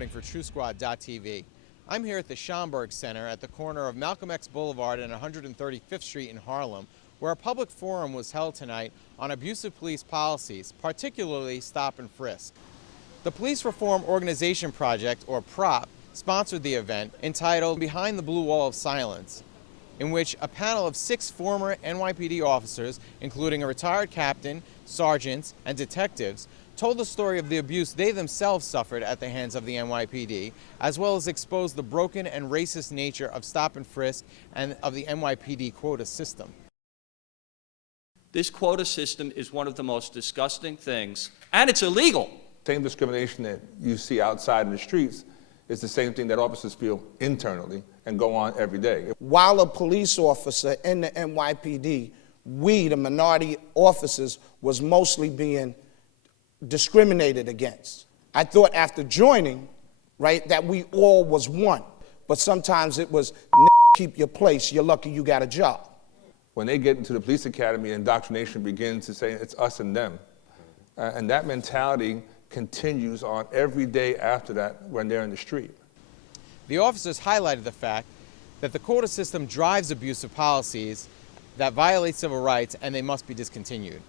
reporting for Truthsquad.tv. I'm here at the Schomburg Center at the corner of Malcolm X Boulevard and 135th Street in Harlem, where a public forum was held tonight on abusive police policies, particularly stop and frisk. The Police Reform Organization Project, or PROP, sponsored the event entitled Behind the Blue Wall of Silence, in which a panel of 6 former NYPD officers, including a retired captain, sergeants, and detectives, told the story of the abuse they themselves suffered at the hands of the NYPD, as well as exposed the broken and racist nature of stop and frisk and of the NYPD quota system. This quota system is one of the most disgusting things, and it's illegal. Same discrimination that you see outside in the streets is the same thing that officers feel internally and go on every day. While a police officer in the NYPD, we, the minority officers, was mostly being discriminated against. I thought after joining, right, that we all was one. But sometimes it was, keep your place, you're lucky you got a job. When they get into the police academy, indoctrination begins to say it's us and them. And that mentality continues on every day after that when they're in the street. The officers highlighted the fact that the quota system drives abusive policies that violate civil rights, and they must be discontinued.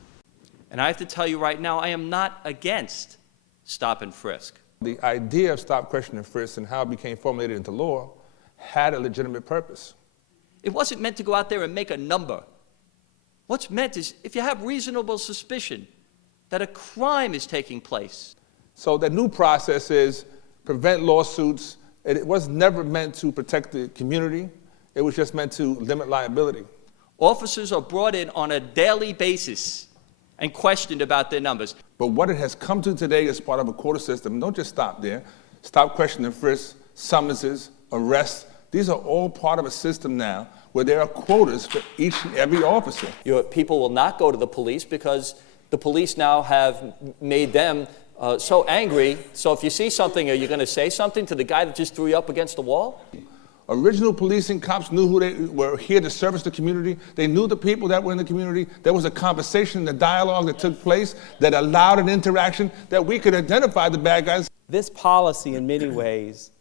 And I have to tell you right now, I am not against stop and frisk. The idea of stop, question, and frisk and how it became formulated into law had a legitimate purpose. It wasn't meant to go out there and make a number. What's meant is if you have reasonable suspicion that a crime is taking place. So the new process is prevent lawsuits. It was never meant to protect the community. It was just meant to limit liability. Officers are brought in on a daily basis and questioned about their numbers. But what it has come to today as part of a quota system, don't just stop there. Stop, question, and frisk, summonses, arrests. These are all part of a system now where there are quotas for each and every officer. People will not go to the police because the police now have made them so angry. So if you see something, are you going to say something to the guy that just threw you up against the wall? Original policing cops knew who they were here to service the community. They knew the people that were in the community. There was a conversation, a dialogue that took place that allowed an interaction that we could identify the bad guys. This policy, in many ways,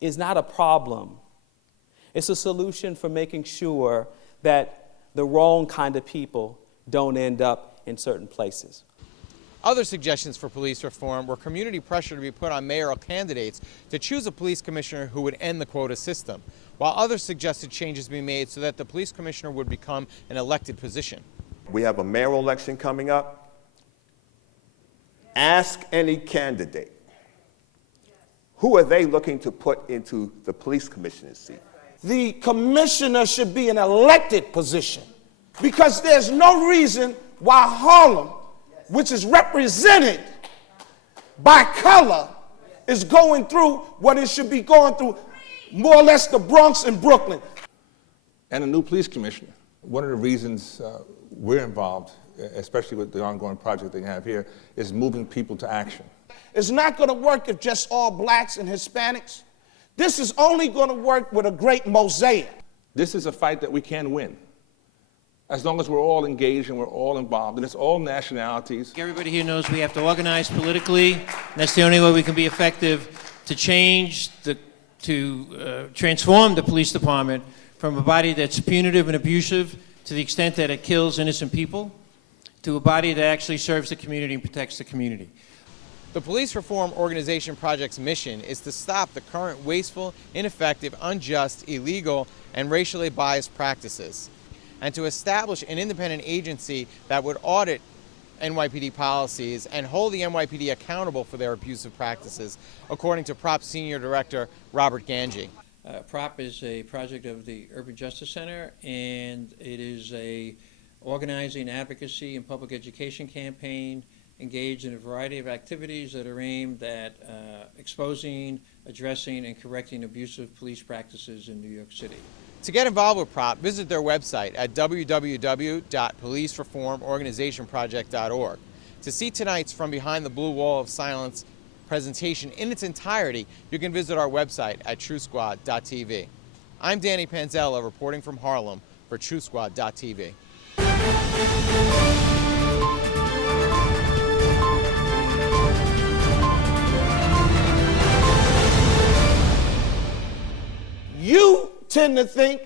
is not a problem. It's a solution for making sure that the wrong kind of people don't end up in certain places. Other suggestions for police reform were community pressure to be put on mayoral candidates to choose a police commissioner who would end the quota system, while others suggested changes be made so that the police commissioner would become an elected position. We have a mayoral election coming up. Ask any candidate, who are they looking to put into the police commissioner's seat? The commissioner should be an elected position because there's no reason why Harlem, which is represented by color, is going through what it should be going through, more or less the Bronx and Brooklyn. And a new police commissioner. One of the reasons we're involved, especially with the ongoing project they have here, is moving people to action. It's not going to work if just all blacks and Hispanics. This is only going to work with a great mosaic. This is a fight that we can win, as long as we're all engaged and we're all involved, and it's all nationalities. Everybody here knows we have to organize politically, and that's the only way we can be effective to transform the police department from a body that's punitive and abusive to the extent that it kills innocent people, to a body that actually serves the community and protects the community. The Police Reform Organization Project's mission is to stop the current wasteful, ineffective, unjust, illegal, and racially biased practices, and to establish an independent agency that would audit NYPD policies and hold the NYPD accountable for their abusive practices, according to PROP Senior Director Robert Ganji. PROP is a project of the Urban Justice Center, and it is a organizing, advocacy, and public education campaign engaged in a variety of activities that are aimed at exposing, addressing, and correcting abusive police practices in New York City. To get involved with PROP, visit their website at www.policereformorganizationproject.org. To see tonight's From Behind the Blue Wall of Silence presentation in its entirety, you can visit our website at Truthsquad.tv. I'm Danny Panzella, reporting from Harlem for Truthsquad.tv. You tend to think,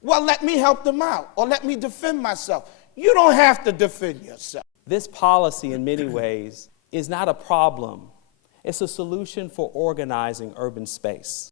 well, let me help them out or let me defend myself. You don't have to defend yourself. This policy, in many ways, is not a problem. It's a solution for organizing urban space.